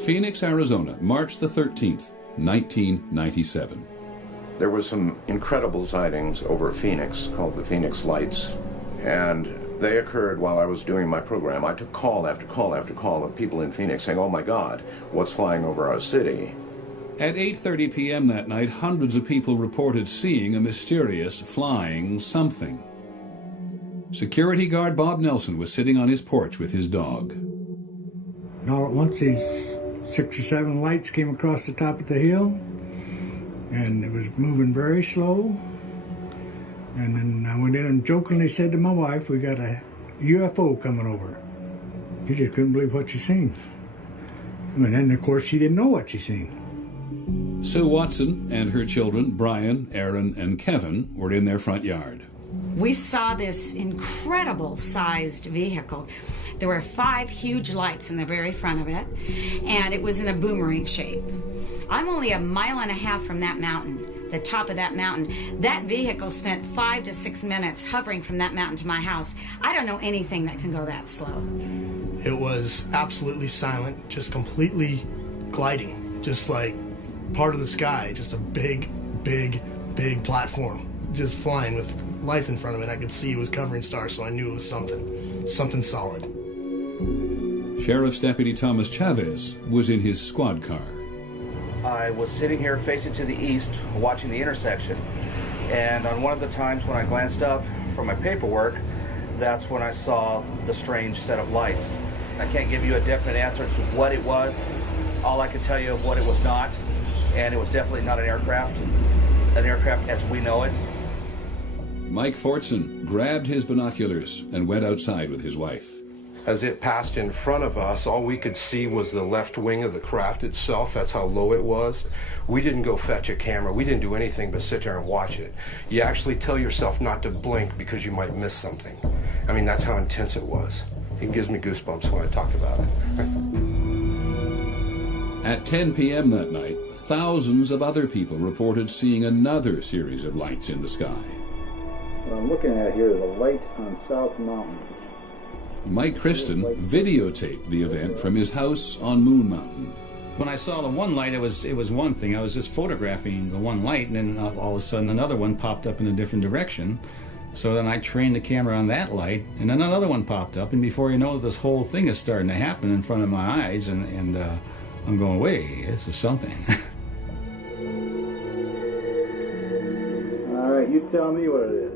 Phoenix, Arizona, March the 13th, 1997. There was some incredible sightings over Phoenix called the Phoenix Lights, and they occurred while I was doing my program. I took call after call after call of people in Phoenix saying, "Oh my God, what's flying over our city?" At 8:30 p.m. that night, hundreds of people reported seeing a mysterious flying something. Security guard Bob Nelson was sitting on his porch with his dog. All at once, these 6 or 7 lights came across the top of the hill, and it was moving very slow. And then I went in and jokingly said to my wife, "We got a UFO coming over." She just couldn't believe what she seen. And then, of course, she didn't know what she seen. Sue Watson and her children, Brian, Aaron, and Kevin, were in their front yard. We saw this incredible sized vehicle. There were 5 huge lights in the very front of it, and it was in a boomerang shape. I'm only a mile and a half from that mountain, the top of that mountain. That vehicle spent 5 to 6 minutes hovering from that mountain to my house. I don't know anything that can go that slow. It was absolutely silent, just completely gliding, just like part of the sky, just a big, big, big platform, just flying with lights in front of it. I could see it was covering stars, so I knew it was something solid. Sheriff's Deputy Thomas Chavez was in his squad car. I was sitting here facing to the east, watching the intersection, and on one of the times when I glanced up from my paperwork, that's when I saw the strange set of lights. I can't give you a definite answer to what it was. All I can tell you is what it was not, and it was definitely not an aircraft as we know it. Mike Fortson grabbed his binoculars and went outside with his wife. As it passed in front of us, all we could see was the left wing of the craft itself. That's how low it was. We didn't go fetch a camera. We didn't do anything but sit there and watch it. You actually tell yourself not to blink because you might miss something. I mean, that's how intense it was. It gives me goosebumps when I talk about it. At 10 p.m. that night, thousands of other people reported seeing another series of lights in the sky. What I'm looking at here is a light on South Mountain. Mike Christen videotaped the event from his house on Moon Mountain. When I saw the one light, it was one thing. I was just photographing the one light, and then all of a sudden another one popped up in a different direction. So then I trained the camera on that light, and then another one popped up, and before you know it, this whole thing is starting to happen in front of my eyes, and I'm going, wait, this is something. All right, you tell me what it is.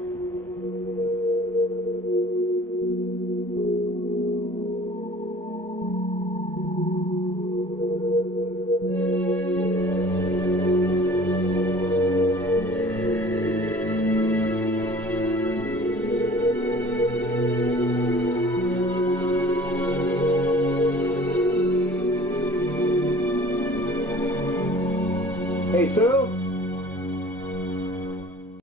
Hey, Sue?